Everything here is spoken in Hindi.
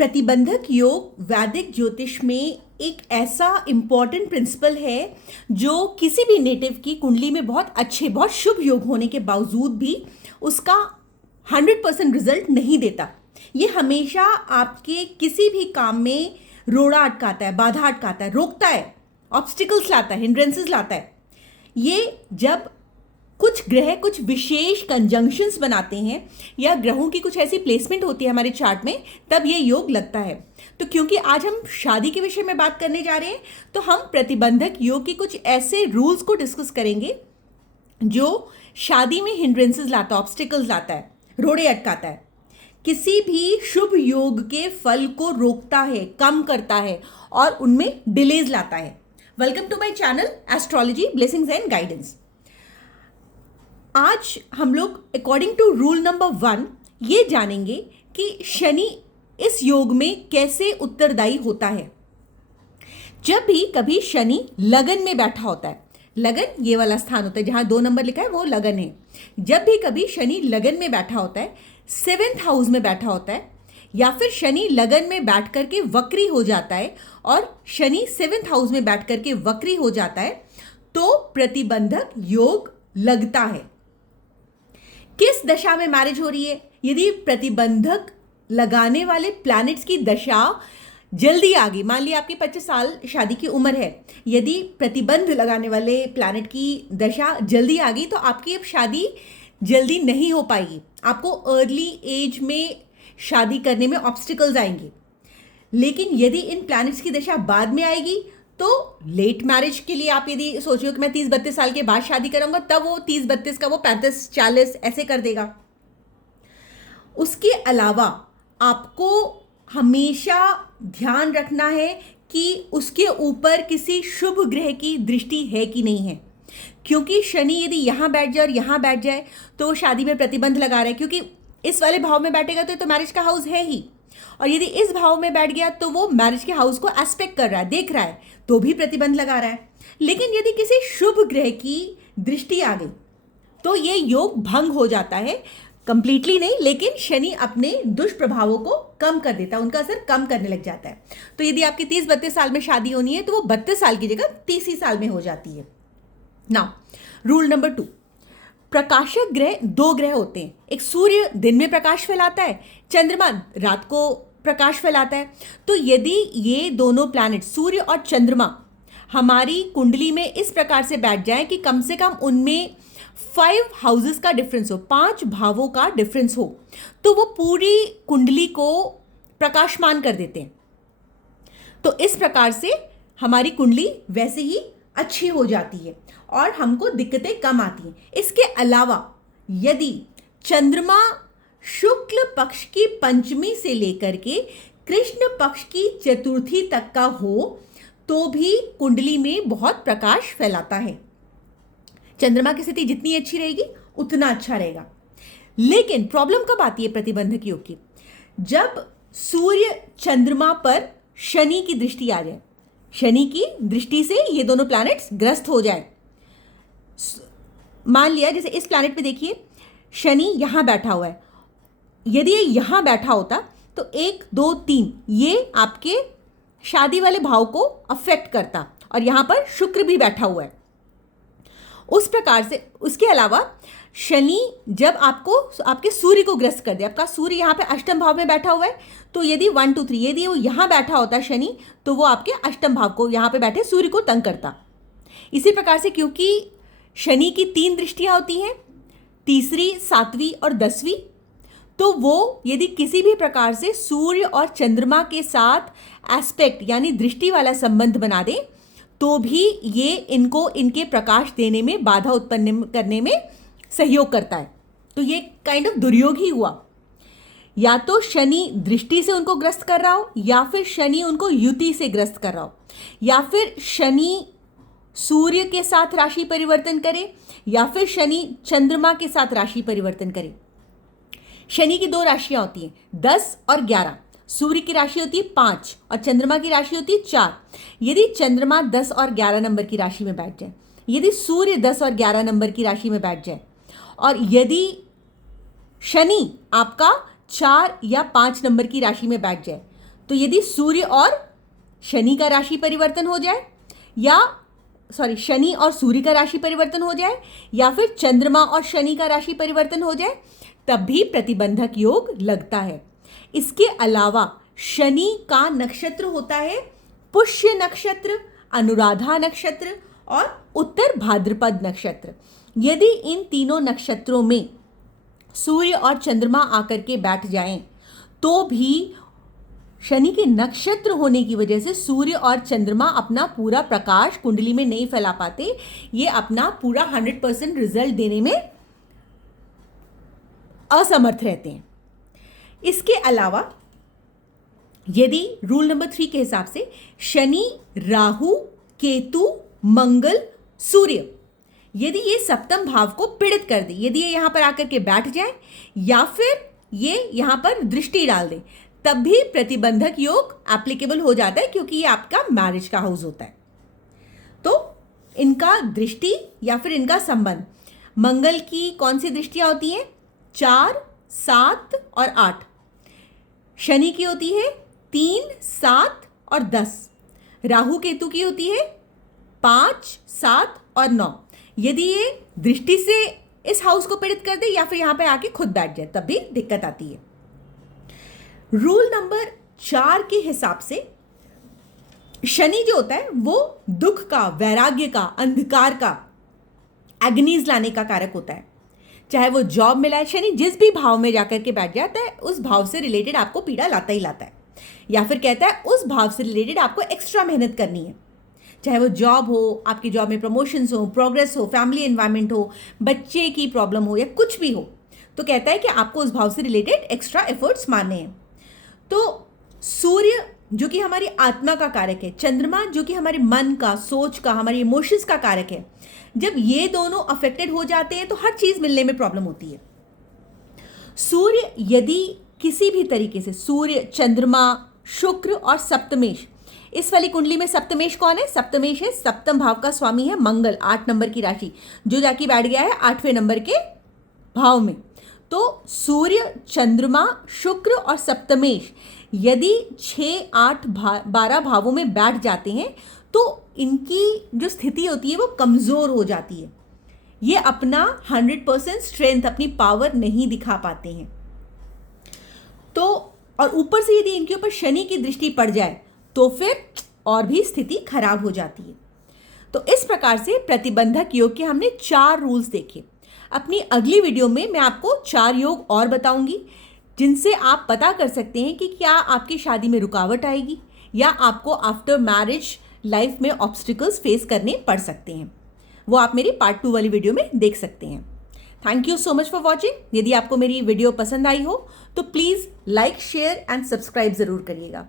प्रतिबंधक योग वैदिक ज्योतिष में एक ऐसा इम्पॉर्टेंट प्रिंसिपल है जो किसी भी नेटिव की कुंडली में बहुत शुभ योग होने के बावजूद भी उसका 100% रिजल्ट नहीं देता। ये हमेशा आपके किसी भी काम में रोड़ा अटकाता है, बाधा अटकाता है, रोकता है, ऑब्स्टिकल्स लाता है, हिंड्रेंसेस लाता है। ये जब कुछ ग्रह कुछ विशेष कंजंक्शंस बनाते हैं या ग्रहों की कुछ ऐसी प्लेसमेंट होती है हमारे चार्ट में, तब ये योग लगता है। तो क्योंकि आज हम शादी के विषय में बात करने जा रहे हैं, तो हम प्रतिबंधक योग की कुछ ऐसे रूल्स को डिस्कस करेंगे जो शादी में हिंड्रेंसेस लाता है, ऑब्स्टिकल्स लाता है, रोड़े अटकाता है, किसी भी शुभ योग के फल को रोकता है, कम करता है और उनमें डिलेज लाता है। Welcome to my channel astrology blessings and guidance. आज हम लोग अकॉर्डिंग टू रूल नंबर 1 ये जानेंगे कि शनि इस योग में कैसे उत्तरदायी होता है। जब भी कभी शनि लगन में बैठा होता है, लगन ये वाला स्थान होता है जहां 2 नंबर लिखा है, वो लगन है। जब भी कभी शनि लगन में बैठा होता है, 7th हाउस में बैठा होता है, या फिर शनि लगन में बैठ करके वक्री हो जाता है और शनि 7th हाउस में बैठ करके वक्री हो जाता है, तो प्रतिबंधक योग लगता है। किस दशा में मैरिज हो रही है? यदि प्रतिबंधक लगाने वाले प्लैनेट्स की दशा जल्दी आ गई, मान लिया आपकी 25 साल शादी की उम्र है, यदि प्रतिबंध लगाने वाले प्लैनेट की दशा जल्दी आ गई तो आपकी अब शादी जल्दी नहीं हो पाएगी। आपको अर्ली एज में शादी करने में ऑब्स्टिकल्स आएंगे। लेकिन यदि इन प्लैनेट्स की दशा बाद में आएगी तो लेट मैरिज के लिए आप यदि सोच रहे हो कि मैं 30-32 साल के बाद शादी करूंगा, तब वो 30-32 का वो 35-40 ऐसे कर देगा। उसके अलावा आपको हमेशा ध्यान रखना है कि उसके ऊपर किसी शुभ ग्रह की दृष्टि है कि नहीं है, क्योंकि शनि यदि यहाँ बैठ जाए और यहाँ बैठ जाए तो वो शादी में प्रतिबंध लगा रहा है, क्योंकि इस वाले भाव में बैठेगा तो ये तो मैरिज का हाउस है ही, और यदि इस भाव में बैठ गया तो वो मैरिज के हाउस को एस्पेक्ट कर रहा है, देख रहा है, तो भी प्रतिबंध लगा रहा है। लेकिन यदि किसी शुभ ग्रह की दृष्टि आ गई तो ये योग भंग हो जाता है, कंप्लीटली नहीं, लेकिन शनि अपने दुष्प्रभावों को कम कर देता है, उनका असर कम करने लग जाता है। तो यदि आपकी 30-32 साल में शादी होनी है तो वो 32 साल की जगह 30 ही साल में हो जाती है। नाउ रूल नंबर 2, प्रकाशक ग्रह 2 ग्रह होते हैं। एक सूर्य दिन में प्रकाश फैलाता है, चंद्रमा रात को प्रकाश फैलाता है। तो यदि ये दोनों प्लैनेट सूर्य और चंद्रमा हमारी कुंडली में इस प्रकार से बैठ जाएं कि कम से कम उनमें 5 हाउसेस का डिफरेंस हो, 5 भावों का डिफरेंस हो, तो वो पूरी कुंडली को प्रकाशमान कर देते हैं। तो इस प्रकार से हमारी कुंडली वैसे ही अच्छी हो जाती है और हमको दिक्कतें कम आती हैं। इसके अलावा यदि चंद्रमा शुक्ल पक्ष की पंचमी से लेकर के कृष्ण पक्ष की चतुर्थी तक का हो तो भी कुंडली में बहुत प्रकाश फैलाता है। चंद्रमा की स्थिति जितनी अच्छी रहेगी उतना अच्छा रहेगा। लेकिन प्रॉब्लम कब आती है प्रतिबंधक योग की? जब सूर्य चंद्रमा पर शनि की दृष्टि आ जाए, शनि की दृष्टि से ये दोनों प्लैनेट्स ग्रस्त हो जाए। मान लिया जैसे इस प्लैनेट पे देखिए शनि यहां बैठा हुआ है, यदि ये यहां बैठा होता तो 1, 2, 3 ये आपके शादी वाले भाव को अफेक्ट करता, और यहां पर शुक्र भी बैठा हुआ है। उस प्रकार से उसके अलावा शनि जब आपको आपके सूर्य को ग्रस्त कर दे, आपका सूर्य यहाँ पे अष्टम भाव में बैठा हुआ है, तो यदि 1, 2, 3 यदि वो यहाँ बैठा होता शनि, तो वो आपके अष्टम भाव को यहाँ पे बैठे सूर्य को तंग करता। इसी प्रकार से क्योंकि शनि की 3 दृष्टियाँ होती हैं, तीसरी, 7वीं और 10वीं, तो वो यदि किसी भी प्रकार से सूर्य और चंद्रमा के साथ एस्पेक्ट यानी दृष्टि वाला संबंध बना दे तो भी ये इनको इनके प्रकाश देने में बाधा उत्पन्न करने में सहयोग करता है। तो ये काइंड ऑफ दुर्योग ही हुआ। या तो शनि दृष्टि से उनको ग्रस्त कर रहा हो, या फिर शनि उनको युति से ग्रस्त कर रहा हो, या फिर शनि सूर्य के साथ राशि परिवर्तन करे, या फिर शनि चंद्रमा के साथ राशि परिवर्तन करे। शनि की 2 राशियां होती हैं, 10 और 11। सूर्य की राशि होती है 5 और चंद्रमा की राशि होती है 4। यदि चंद्रमा 10 और 11 नंबर की राशि में बैठ जाए, यदि सूर्य 10 और 11 नंबर की राशि में बैठ जाए, और यदि शनि आपका 4 या 5 नंबर की राशि में बैठ जाए, तो यदि सूर्य और शनि का राशि परिवर्तन हो जाए, या शनि और सूर्य का राशि परिवर्तन हो जाए, या फिर चंद्रमा और शनि का राशि परिवर्तन हो जाए, तब भी प्रतिबंधक योग लगता है। इसके अलावा शनि का नक्षत्र होता है पुष्य नक्षत्र, अनुराधा नक्षत्र और उत्तर भाद्रपद नक्षत्र। यदि इन तीनों नक्षत्रों में सूर्य और चंद्रमा आकर के बैठ जाएं, तो भी शनि के नक्षत्र होने की वजह से सूर्य और चंद्रमा अपना पूरा प्रकाश कुंडली में नहीं फैला पाते, ये अपना पूरा 100% रिजल्ट देने में असमर्थ रहते हैं। इसके अलावा यदि रूल नंबर 3 के हिसाब से शनि, राहु, केतु, मंगल, सूर्य, यदि ये सप्तम भाव को पीड़ित कर दे, यदि ये यहां पर आकर के बैठ जाए या फिर ये यहां पर दृष्टि डाल दे, तब भी प्रतिबंधक योग एप्लीकेबल हो जाता है, क्योंकि ये आपका मैरिज का हाउस होता है। तो इनका दृष्टि या फिर इनका संबंध, मंगल की कौन सी दृष्टियां होती हैं? 4, 7 और 8। शनि की होती है 3, 7 और 10। राहु केतु की होती है 5, 7 और 9। यदि ये दृष्टि से इस हाउस को पीड़ित कर दे या फिर यहां पे आके खुद बैठ जाए, तब भी दिक्कत आती है। रूल नंबर 4 के हिसाब से शनि जो होता है वो दुख का, वैराग्य का, अंधकार का, एग्नीज लाने का कारक होता है। चाहे वो जॉब में लाए, शनि जिस भी भाव में जाकर के बैठ जाता है उस भाव से रिलेटेड आपको पीड़ा लाता ही लाता है, या फिर कहता है उस भाव से रिलेटेड आपको एक्स्ट्रा मेहनत करनी है। चाहे वो जॉब हो, आपकी जॉब में प्रमोशंस हो, प्रोग्रेस हो, फैमिली एनवायरनमेंट हो, बच्चे की प्रॉब्लम हो, या कुछ भी हो, तो कहता है कि आपको उस भाव से रिलेटेड एक्स्ट्रा एफर्ट्स मारने हैं। तो सूर्य जो कि हमारी आत्मा का कारक है, चंद्रमा जो कि हमारे मन का, सोच का, हमारे इमोशंस का कारक है, जब ये दोनों अफेक्टेड हो जाते हैं तो हर चीज मिलने में प्रॉब्लम होती है। सूर्य यदि किसी भी तरीके से, सूर्य, चंद्रमा, शुक्र और सप्तमेश, इस वाली कुंडली में सप्तमेश कौन है? सप्तमेश है सप्तम भाव का स्वामी है मंगल, 8 नंबर की राशि, जो जाके बैठ गया है 8वें नंबर के भाव में। तो सूर्य, चंद्रमा, शुक्र और सप्तमेश यदि 6, 8, 12 भावों में बैठ जाते हैं तो इनकी जो स्थिति होती है वो कमज़ोर हो जाती है। ये अपना 100% स्ट्रेंथ, अपनी पावर नहीं दिखा पाते हैं। तो और ऊपर से यदि इनके ऊपर शनि की दृष्टि पड़ जाए तो फिर और भी स्थिति खराब हो जाती है। तो इस प्रकार से प्रतिबंधक योग के हमने 4 रूल्स देखे। अपनी अगली वीडियो में मैं आपको 4 योग और बताऊंगी, जिनसे आप पता कर सकते हैं कि क्या आपकी शादी में रुकावट आएगी या आपको आफ्टर मैरिज लाइफ में ऑब्स्टिकल्स फेस करने पड़ सकते हैं। वो आप मेरी पार्ट 2 वाली वीडियो में देख सकते हैं। Thank you so much for watching. यदि आपको मेरी वीडियो पसंद आई हो तो please like, share and subscribe ज़रूर करिएगा।